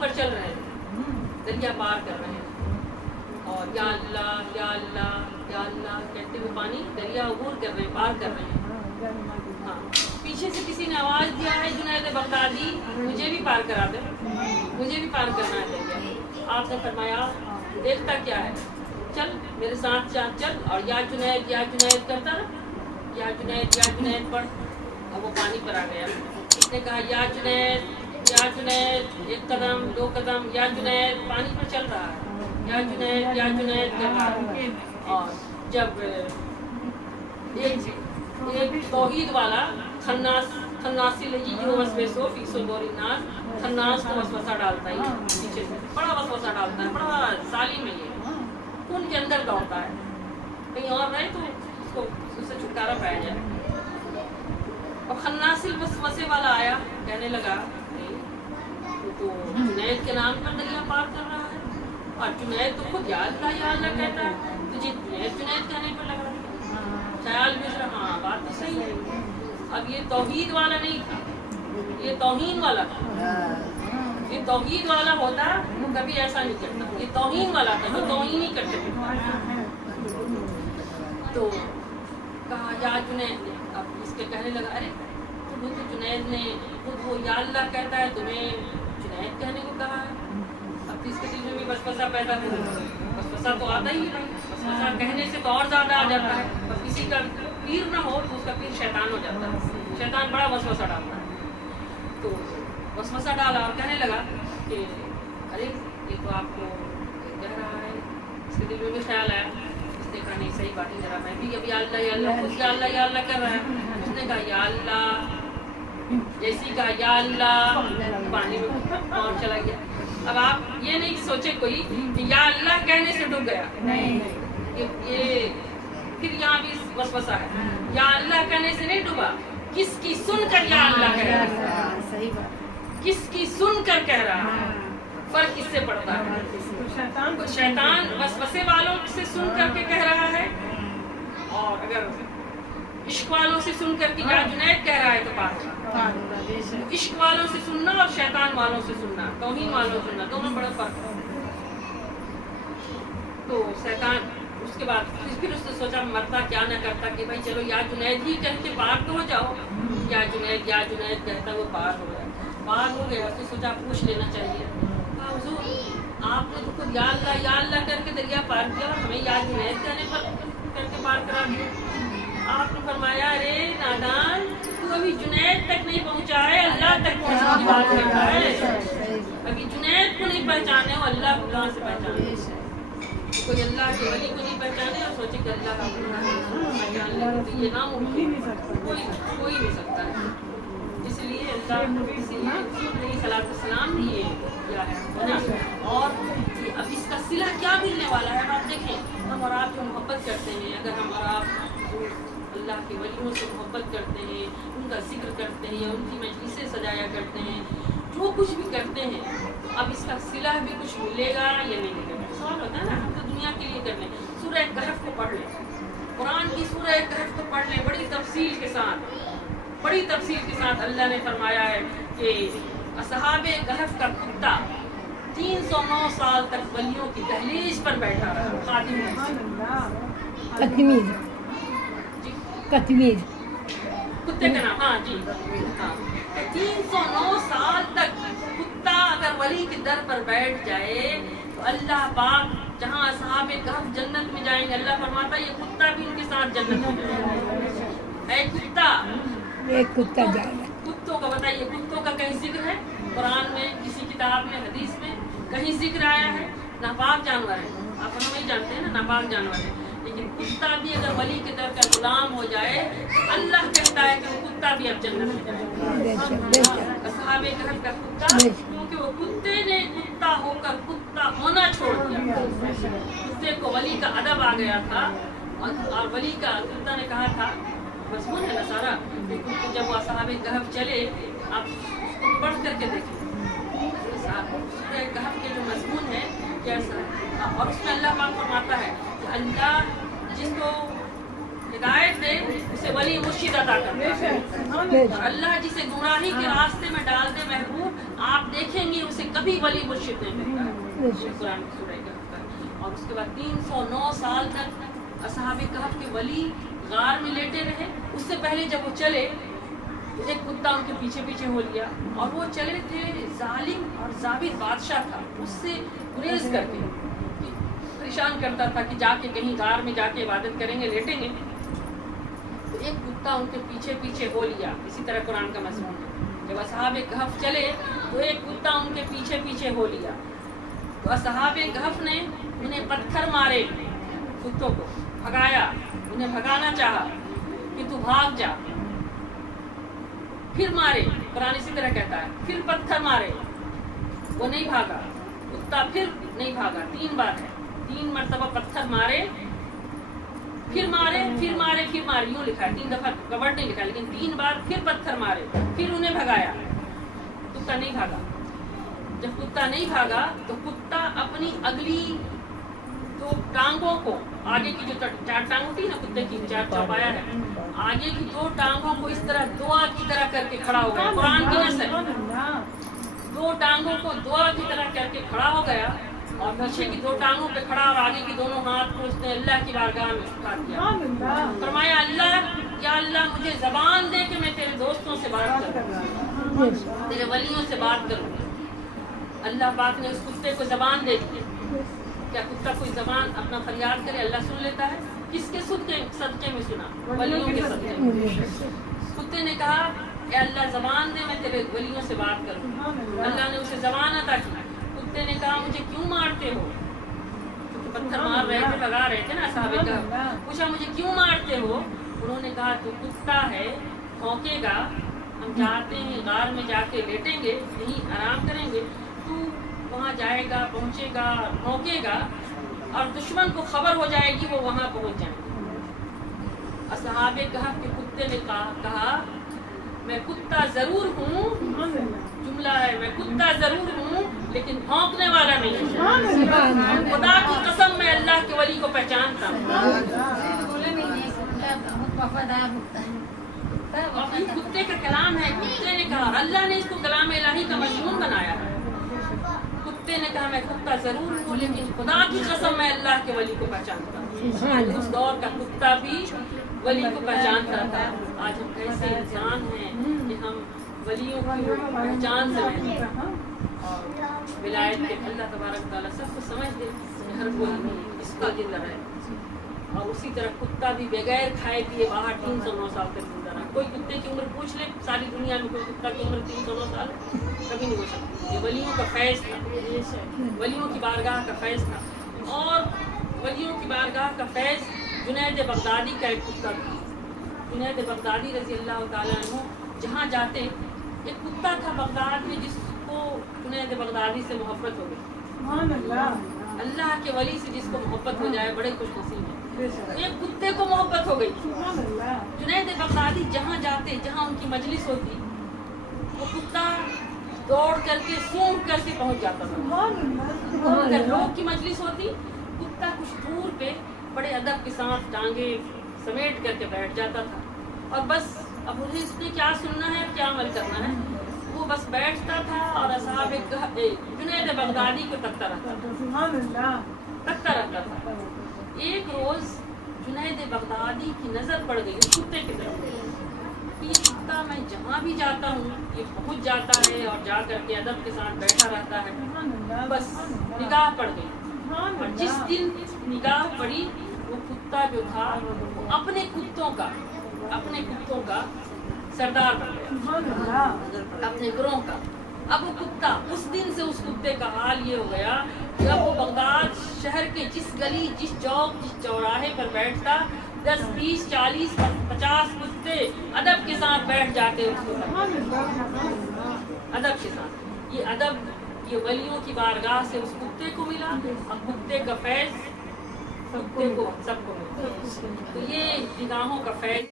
پر چل رہے ہیں، دریا پار کر رہے ہیں، اور یا اللہ یا اللہ یا اللہ کہتے ہوئے پانی دریا عبور کر رہے ہیں، پار کر رہے ہیں۔ ہاں، پیچھے سے کسی نے آواز دیا ہے جنید بغدادی مجھے بھی پار کرا دے، مجھے بھی پار کرنا ہے دریا۔ آپ نے فرمایا دیکھتا کیا ہے، چل میرے ساتھ چل، اور یا جنید کرتا نا، یا جنید پڑھ، اور وہ پانی پر آ گیا۔ اس نے کہا یا جنید ایک قدم دو قدم، یا جنید پانی پر چل رہا ہے، یا جنید کر رہا ہے۔ اور جب ایک توحید والا خناسی لگی جو وسوسہ فی صدور الناس، خناس کو وسوسہ ڈالتا ہے پیچھے سے، بڑا وسوسہ ڈالتا ہے، بڑا ظالم ہے یہ، ان کے اندر دوڑتا ہے، کہیں اور رہے تو اس کو اس سے چھٹکارا پایا جائے۔ اور خناسی وسوسے والا آیا، کہنے لگا تو جنید کے نام پر دریا پار کر رہا ہے، اور جنید تو خود یا اللہ کہتا ہے، تجھے جنید کہنے پر لگا خیال میں ہاں بات تو صحیح ہے۔ اب یہ توحید والا نہیں تھا، یہ توہین والا تھا۔ یہ توحید والا ہوتا وہ کبھی ایسا نہیں کرتا، یہ توہین والا تھا جو توہین ہی کرتے تھے۔ تو کہا یا جنید، اب اس کے کہنے لگا ارے تو جنید نے خود وہ یا اللہ کہتا ہے، تمہیں جنید کہنے کو کہا ہے۔ اب اس کے دل میں بھی وسوسہ پیدا ہوا، وسوسہ تو آتا ہی ہے، وسوسہ کہنے سے تو اور زیادہ آ جاتا ہے، اور کسی کا پیر نہ ہو تو اس کا پیر شیطان ہو جاتا ہے، شیطان بڑا وسوسہ ڈالتا ہے۔ تو وسوسہ ڈالا اور کہنے لگا کہ ارے یہ تو آپ کو کہہ رہا ہے۔ اس کے دل میں بھی خیال آیا، اس نے کہا نہیں صحیح بات ہے، ذرا میں بھی ابھی یا اللہ کر رہا ہے۔ اس نے کہا یا اللہ، جیسی کہا یا اللہ، پانی میں اور چلا گیا۔ اب آپ یہ نہیں سوچے کوئی کہ یا اللہ کہنے سے ڈوب گیا، یہ پھر یہاں بھی وسوسہ ہے، یا اللہ کہنے سے نہیں ڈوبا، کس کی سن کر یا اللہ کہہ رہا ہے، کس کی سن کر کہہ رہا ہے، فرق کس سے پڑتا ہے؟ شیطان وسوسے والوں سے سن کر کے کہہ رہا ہے، اور اگر عشق والوں سے سن کر کے یا جنید کہہ رہا ہے تو بات، عشق والوں سے سننا اور شیطان والوں سے سننا، توہین والوں سے سننا، دونوں بڑا فرق ہے۔ تو شیطان اس کے بعد پھر اس نے سوچا مرتا کیا نہ کرتا کہ بھائی چلو یا جنید ہی کہہ کے پار تو ہو جاؤ، یا جنید کہتا وہ پار ہو گیا، پار ہو گیا۔ اس نے سوچا پوچھ لینا چاہیے، کہا حضور آپ نے تو خود یا اللہ کر کے دریا پار کیا، اور ہمیں یا جنید کہنے پر کر کے پار کرا دیا۔ آپ نے فرمایا ارے نادان، تو ابھی جنید تک نہیں پہنچا ہے، اللہ تک پہنچا ہے، ابھی جنید کو نہیں پہچانے ہو، اللہ کو کہاں سے پہچانے؟ کوئی اللہ کے ولی کو نہیں پہچانے اور سوچے کہ اللہ کا پہچان لے، یہ ناممکن، کوئی نہیں سکتا ہے۔ اس لیے اللہ صلاۃ السلام نے یہ کیا ہے، اور اب اس کا صلہ کیا ملنے والا ہے۔ آپ دیکھیں ہم اور آپ جو محبت کرتے ہیں، اگر ہم اور آپ اللہ کے ولیوں سے محبت کرتے ہیں، ان کا ذکر کرتے ہیں، یا ان کی مجلسیں سجایا کرتے ہیں، جو کچھ بھی کرتے ہیں، اب اس کا صلہ بھی کچھ ملے گا یا نہیں ملے گا؟ سوال ہوتا ہے نا، ہم تو دنیا کے لیے کر لیں، سورہ کہف کو پڑھ لیں، قرآن کی سورہ کہف کو پڑھ لیں، بڑی تفصیل کے ساتھ اللہ نے فرمایا ہے کہ اصحاب کہف کا کتا 309 سال تک ولیوں کی دہلیز پر بیٹھا رہا، خادم کتمیر کتے کا نام، ہاں جی ہاں، 309 سال تک کتا اگر ولی کے در پر بیٹھ جائے تو اللہ پاک جہاں اصحاب کہف جنت میں جائیں گے، اللہ فرماتا ہے یہ کتا بھی ان کے ساتھ جنت میں جائے گا۔ اے کتا، ایک کتا جائے گا۔ کتوں کا بتائیے، کتوں کا کہیں ذکر ہے قرآن میں، کسی کتاب میں، حدیث میں کہیں ذکر آیا ہے؟ ناپاک جانور ہے، آپ ہم نہیں جانتے ہیں نا، ناپاک جانور ہے، لیکن کتا بھی اگر ولی کے در کا غلام ہو جائے اللہ کہتا ہے کہ وہ کتا بھی اب جنت میں جائے گا۔ اصحاب کہف کا کتا، کیونکہ وہ کتے نے کتا ہو کر کتا ہونا چھوڑ دیا، کتے کو ولی کا ادب آ گیا تھا، اور ولی کا کتا نے کہا تھا، مضمون ہے نا سارا، لیکن جب وہ اصحاب کہف چلے، آپ اس کو پڑھ کر کے دیکھیں سورہ کہف کے جو مضمون ہے کیسا ہے، اور اس میں اللہ پاک فرماتا ہے کہ اللہ جس کو हिदायत दे, उसे वली मुर्शिद अता करता है। और अल्लाह जिसे गुमराही के रास्ते में डाल दे महबूब, आप देखेंगे उसे कभी वली मुर्शिद नहीं मिलता है। कुरान की सूरह कहफ है। और उसके बाद 309 साल तक असहाबे कहफ के वली गार में लेटे रहे। उससे पहले जब वो चले, एक कुत्ता उनके पीछे पीछे हो लिया, और वो चले थे, जालिम और जाबिर बादशाह था, उससे गुरेज करके परेशान करता था कि जाके कहीं गार में जाके इबादत करेंगे, लेटेंगे। तो एक कुत्ता उनके पीछे पीछे हो लिया। इसी तरह कुरान का मज़मून है, जब असहाबे कहफ चले तो एक कुत्ता उनके पीछे पीछे हो लिया। तो असहाबे कहफ ने उन्हें पत्थर मारे, कुत्तों को भगाया, उन्हें भगाना चाहा कि तू भाग जा, फिर मारे। कुरान इसी तरह कहता है, फिर पत्थर मारे, वो नहीं भागा, कुत्ता फिर नहीं भागा। 3 बार है, 3 मरतबा पत्थर मारे, फिर मारे, फिर मारे, फिर मारे, यूं लिखा है, 3 दफा कवर्ड नहीं लिखा, लेकिन 3 बार फिर पत्थर मारे, फिर उन्हें भगाया। कुत्ता नहीं भागा। जब कुत्ता नहीं भागा तो कुत्ता अपनी अगली 2 टांगों को, आगे की जो 4 टांग होती है ना कुत्ते की, 4 चौपाया है, आगे की 2 टांगों को इस तरह दुआ की तरह करके खड़ा हो गया। कुरान की नस्ल 2 टांगों को दुआ की तरह करके खड़ा हो गया, और पीछे की 2 टांगों पे खड़ा और आगे की दोनों हाथ को उसने अल्लाह की बारगाह में उठा दिया। फरमाया, अल्लाह, या अल्लाह, मुझे ज़बान दे कि मैं तेरे दोस्तों से बात करूं, तेरे वलियों से बात करूं। अल्लाह पाक ने उस कुत्ते को ज़बान दे दी। क्या कुत्ता कोई ज़बान अपना फरियाद करे अल्लाह सुन लेता है? किसके सदके में सुना? वलियों के सदके में। कुत्ते ने कहा, या अल्लाह, ज़बान दे, मैं तेरे वलियों से बात करूं। अल्लाह ने उसे ज़बान अता की। कुत्ते ने कहा, मुझे क्यों मारते हो? क्योंकि पत्थर मार रहे थे, भगा रहे थे ना असहाबे कहफ। पूछा, मुझे क्यों मारते हो? उन्होंने कहा, तू कुत्ता है, भौंकेगा, हम चाहते हैं गार में जाके लेटेंगे, यहीं आराम करेंगे, तू वहाँ जाएगा, पहुँचेगा, भौंकेगा, और दुश्मन को खबर हो जाएगी, वो वहाँ पहुँच जाएंगे। असहाबे कहफ के कुत्ते ने कहा, मैं कुत्ता जरूर हूँ, जुमला है, मैं कुत्ता जरूर हूँ, लेकिन भौंकने वाला नहीं हूँ। खुदा की कसम, मैं अल्लाह के वली को पहचानता हूँ। और ये कुत्ते का कलाम है। कुत्ते ने कहा, अल्लाह ने इसको कलाम इलाही का मजमून बनाया है। कुत्ते ने कहा, मैं कुत्ता जरूर हूँ, लेकिन खुदा की कसम, मैं अल्लाह के वली को पहचानता हूँ। उस दौर का कुत्ता भी वली को पहचानता था। आज हम कैसे इंसान हैं कि हम वलियों की पहचान से विलायत के अल्लाह तबारक तआला सबको समझ दे कि हर कोई इसका जिंदा रहे। और उसी तरह कुत्ता भी बगैर खाए पिए बाहर 309 साल तक जिंदा रहा। कोई कुत्ते की उम्र पूछ ले, सारी दुनिया में कोई कुत्ता की उम्र 309 साल कभी नहीं हो सकती। ये वलियों का फैज़ था, वलियों की बारगाह का फैज़ था। और वलियों की बारगाह का फैज़ जुनैद बगदादी का एक कुत्ता था। जुनैद बगदादी रज़ी अल्लाह ताला अन्हु जहाँ जाते, एक कुत्ता था बगदाद में जिसको जुनैद बगदादी से मोहब्बत हो गई। अल्लाह के वली से जिसको मोहब्बत हो जाए बड़े खुशनसीब हैं। एक कुत्ते को मोहब्बत हो गई। जुनैद बगदादी जहाँ जाते, जहाँ उनकी मजलिस होती, वो कुत्ता दौड़ करके सूंघ करके पहुँच जाता था। अगर लोग की मजलिस होती, कुत्ता कुछ दूर पे बड़े अदब के साथ टांगे समेट करके बैठ जाता था, और बस अब उन्हें इसने क्या सुनना है, क्या अमल करना है, वो बस बैठता था और असहाबे जुनैद बगदादी को तकता रहता था। एक रोज जुनैद बगदादी की नजर पड़ गई उस कुत्ते की तरफ। ये कुत्ता मैं जहाँ भी जाता हूँ ये पहुँच जाता है और जा करके अदब के साथ बैठा रहता है। बस निगाह पड़ गई, और जिस दिन निगाह पड़ी वो कुत्ता जो था वो अपने कुत्तों का सरदार बन गया, अपने ग्रोह का। अब वो कुत्ता, उस दिन से उस कुत्ते का हाल ये हो गया कि अब वो बगदाद शहर के जिस गली, जिस चौक, जिस चौराहे पर बैठता, 10, 20, 40, 50 कुत्ते अदब के साथ बैठ जाते उसको, अदब के साथ। ये अदब, ये वलियों की बारगाह से उस कुत्ते को मिला, और कुत्ते का फैज़ कुत्ते को सबको मिला। तो ये निगाहों का फैज़